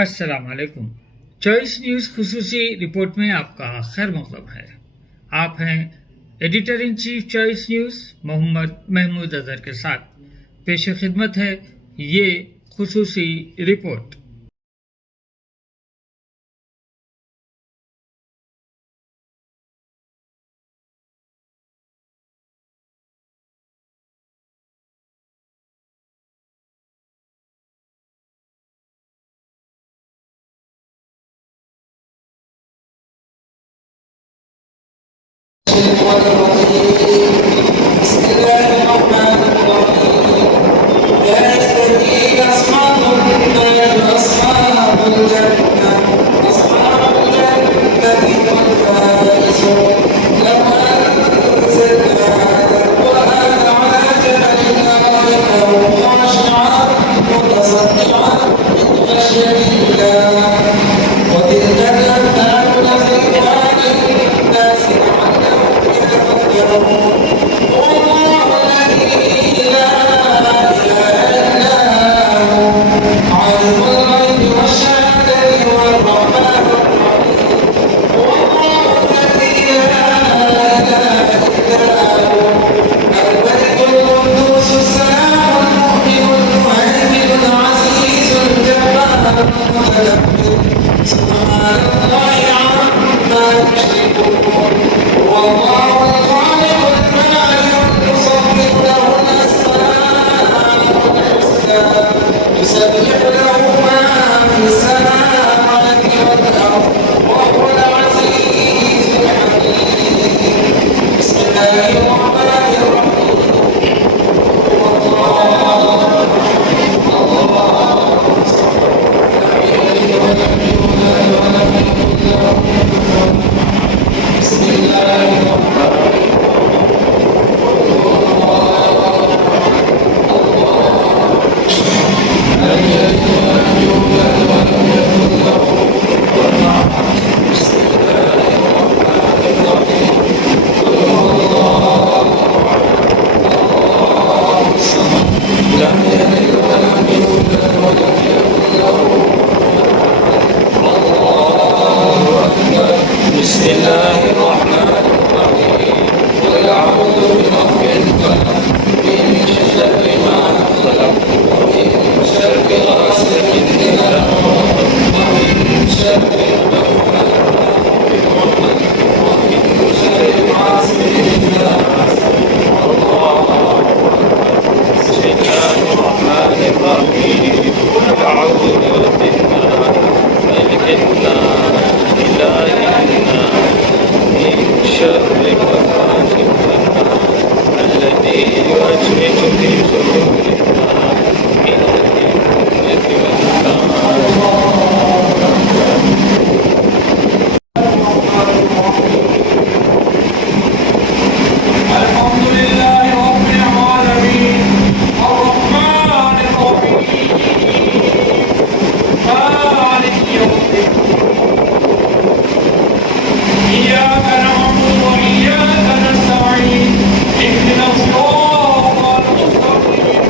अस्सलाम वालेकुम। Choice news खुसूसी रिपोर्ट में आपका खैर मकदम है। आप हैं editor in chief choice news Mohammad Mahmood Azhar के साथ। पेश खिदमत है ये खुसूसी रिपोर्ट। بسم الله الرحمن الرحيم لا يستوي أصحاب النار وأصحاب الجنة هم الفائزون لو أنزلنا هذا القرآن على جبل لرأيته خاشعا متصدعا من خشية الله وتلك الأمثال نضربها للناس لعلهم يتفكرون والله الذي لا إله إلا هو عالم الغيب والشهادة هو الرحمن الرحيم والله الذي لا إله إلا هو الملك القدوس السلام المؤمن المهيمن العزيز الجبار المتكبر سبحان الله عما يشركون والله الخالق البارئ المصور له الأسماء الحسنى يسبح له ما في السماوات والأرض وهو العزيز الحكيم بسم الله الرحمن الرحيم بسم الله الرحمن بسم الله الرحمن الرحيم قل أعوذ برب الفلق من شر ما خلق ومن شر غاسق إذا وقب ومن شر النفاثات في العقد ومن شر حاسد إذا حسد الله بسم الله الرحمن الرحيم قل أعوذ برب الناس ملك الناس إله الناس من شر الوسواس الخناس الذي يوسوس في صدور الناس من الجنة الحمد لله رب العالمين الرحمن الرحيم مالك يوم الدين إياك نعبد وإياك نستعين اهدنا الصراط المستقيم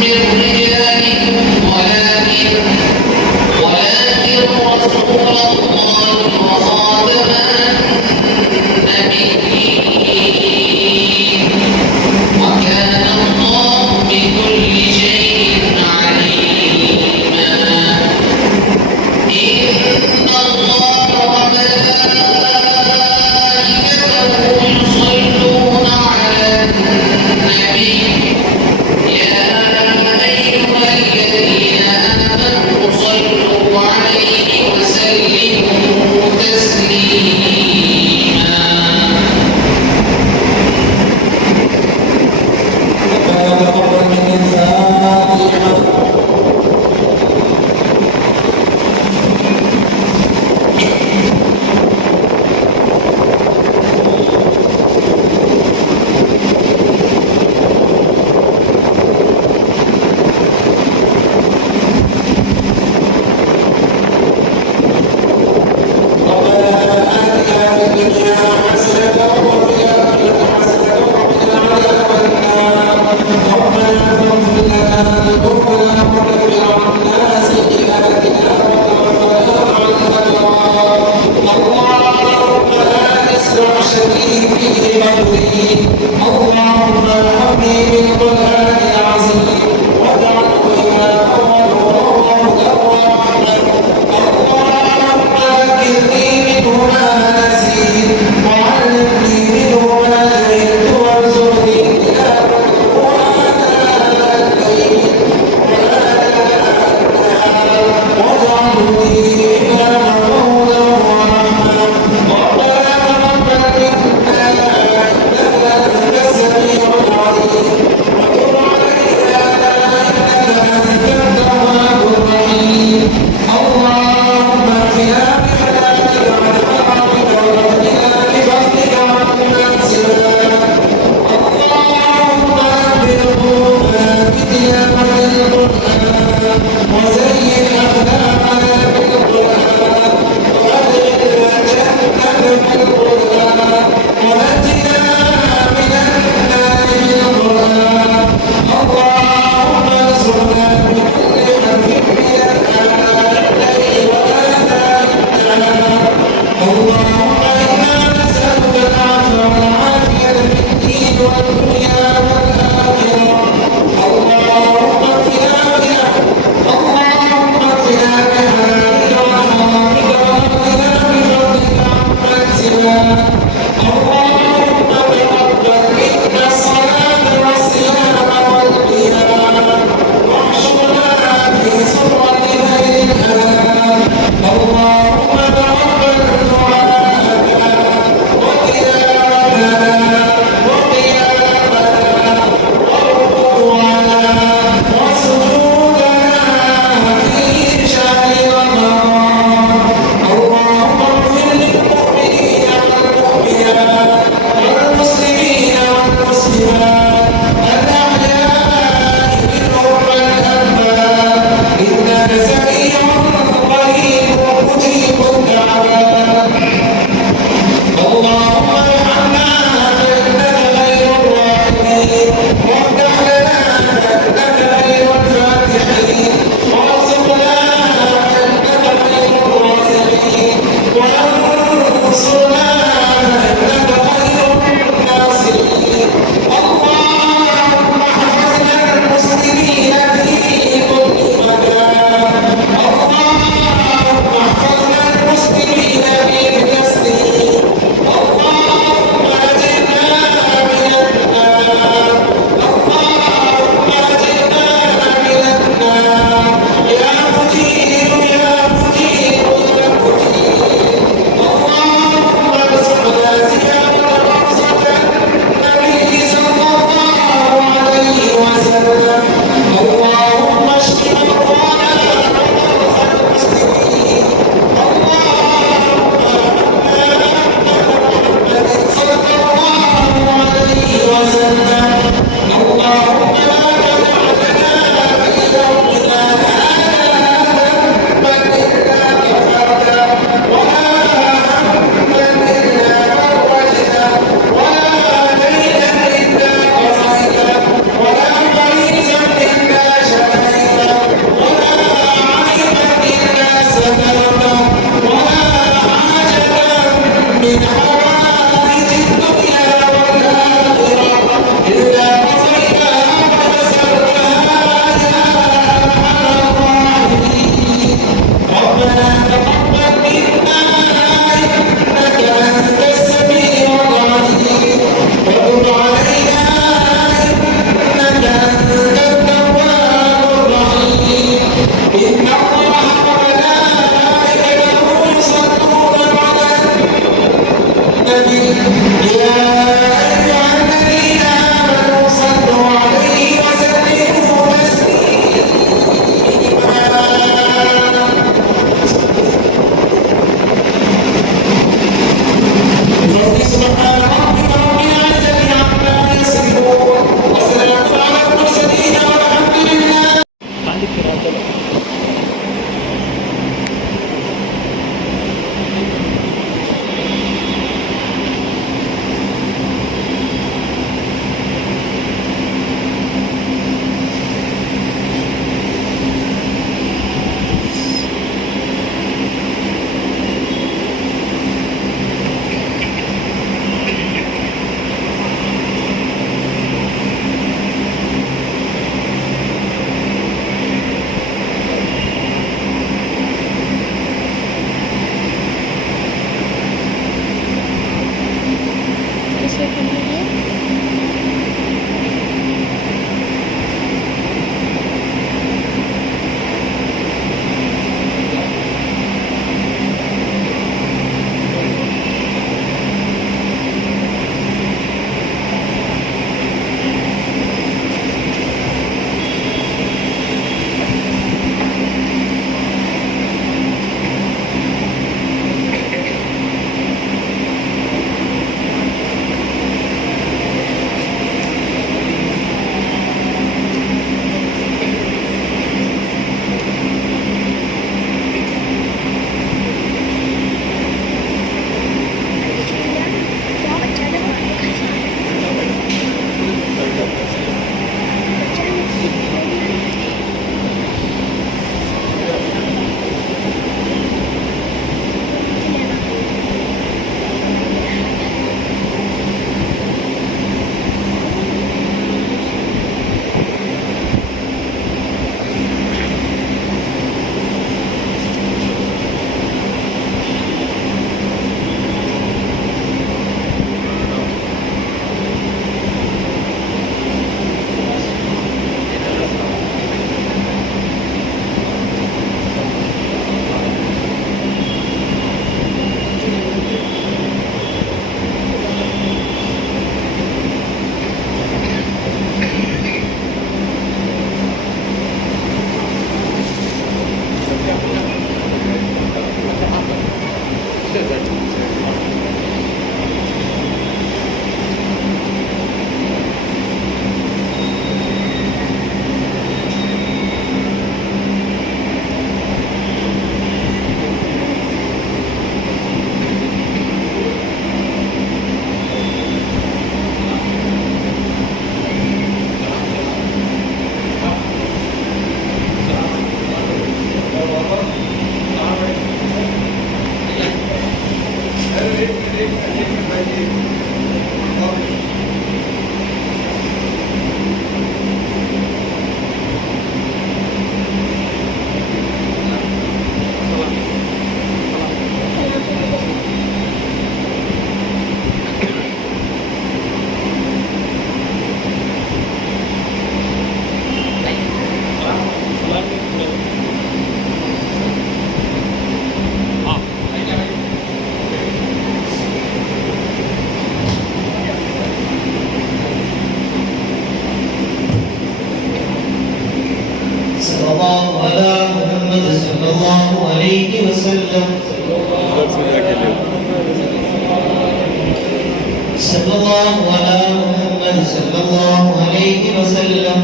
من رجالكم ولكن رسول الله وخاتم النبيين وكان الله بكل شيء عليما إن الله وملائكته يصلون على النبي يا أيها الذين آمنوا صلوا عليه وسلموا تسليما اللهم ارحمني بالقرآن العظيم واجعله إماما ونورا ورحمة اللهم ذكرني منه ما نسيت وعلمني منه ما جهلت وارزقني تلاوته آناء الليل واجعلني إماما وهدى ورحمة ربنا تقبل منا إنك أنت السميع العليم وتب सल्लल्लाहु अला मुहम्मद सल्लल्लाहु अलैहि वसल्लम सल्लल्लाहु अला मुहम्मद सल्लल्लाहु अलैहि वसल्लम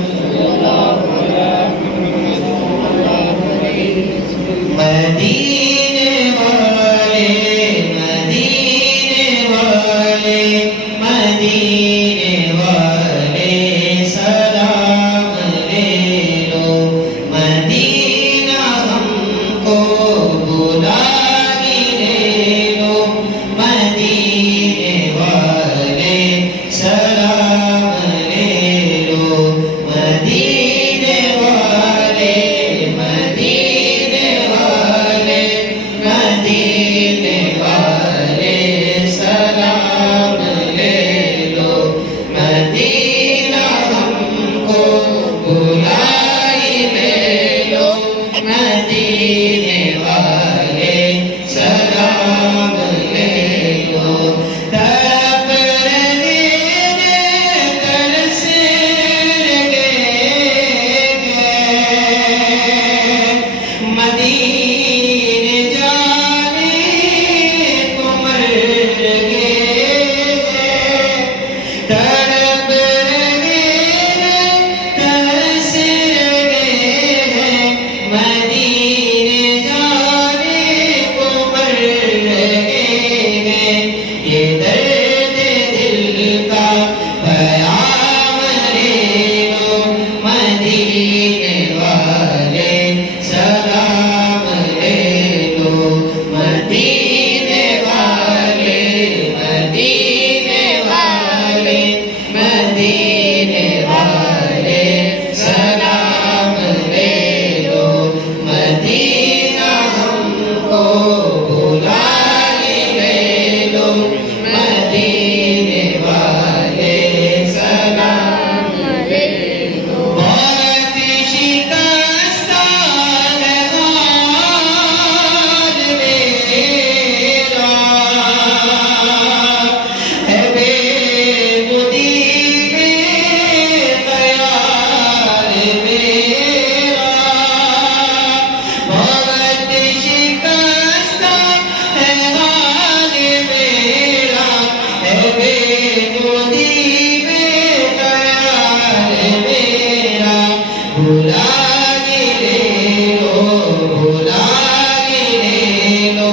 मदीने वाले मदीने वाले मदीने वाले सलाम ले लो मदीना हमको बुला ही ले लो मदीने वाले सलाम ले लो मदीने वाले मदीने वाले मदीने वाले सलाम ले लो मदीना हमको बुला ही ले लो मदीने वाले सलाम ले लो तड़प रहे तरस मदीने जाने को मर गए तड़प रहे तरस गए मदीने जाने को मर गए ये दर्द दिल का बयान ले लो मदीने वाले सलाम ले लो मदीने वाले मदीने वाले मदीने वाले सलाम ले लो मदीना हमको बुला ही ले लो मदीने वाले सलाम ले लो बहुत शिकस्ता है हाल मेरा है बेखुदी में ख्याल मेरा बहुत शिकस्ता है हाल मेरा है बेखुदी में ख्याल मेरा भुला ही ले लो भुला ही ले लो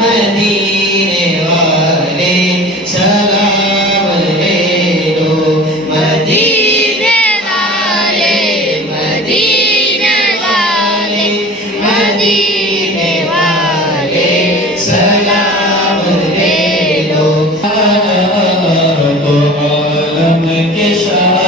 मदीने वाले सलाम ले लो मदीने वाले मदीने वाले मदीने वाले सलाम ले लो आलम के शाह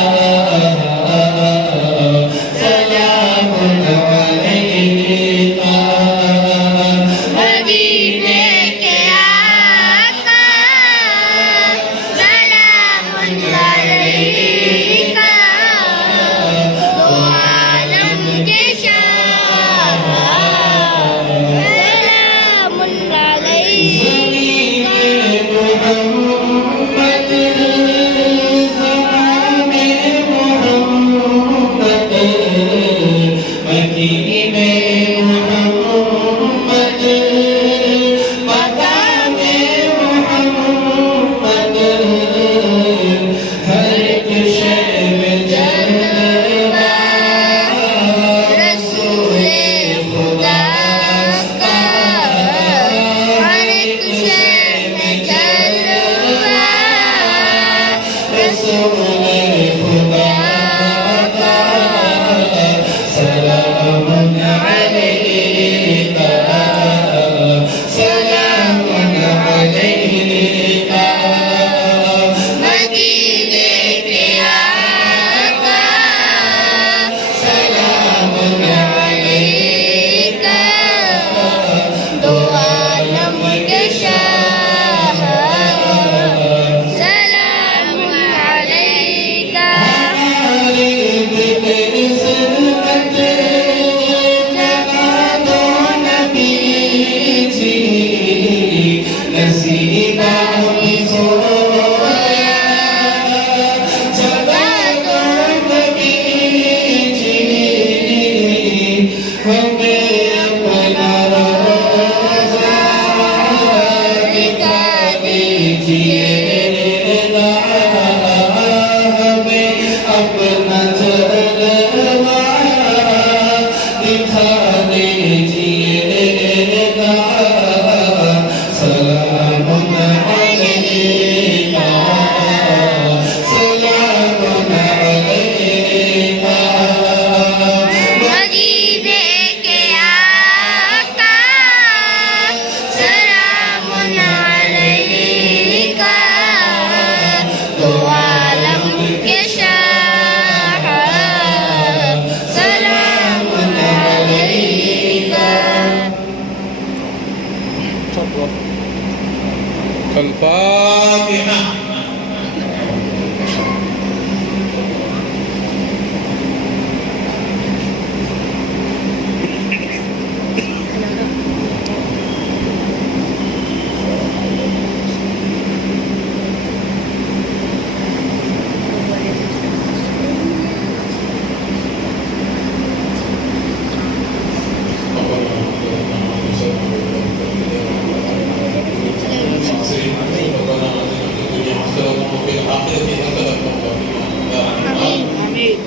الفاتحة.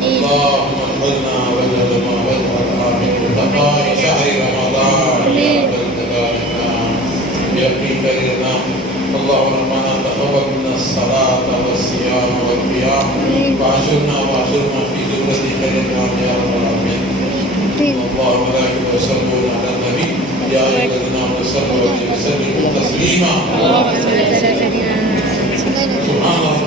اللهم احفظنا وجل ما بدأ من بقاء شهر رمضان يا رب العالمين يكفيك رضا. اللهم ربنا تقبل منا الصلاة والصيام والقيام وعاشرنا في زمرتك الكرام يا رب العالمين. الله وملائكته يصلون على النبي يا أيها الذين آمنوا صلوا عليه وسلموا تسليما. سبحان الله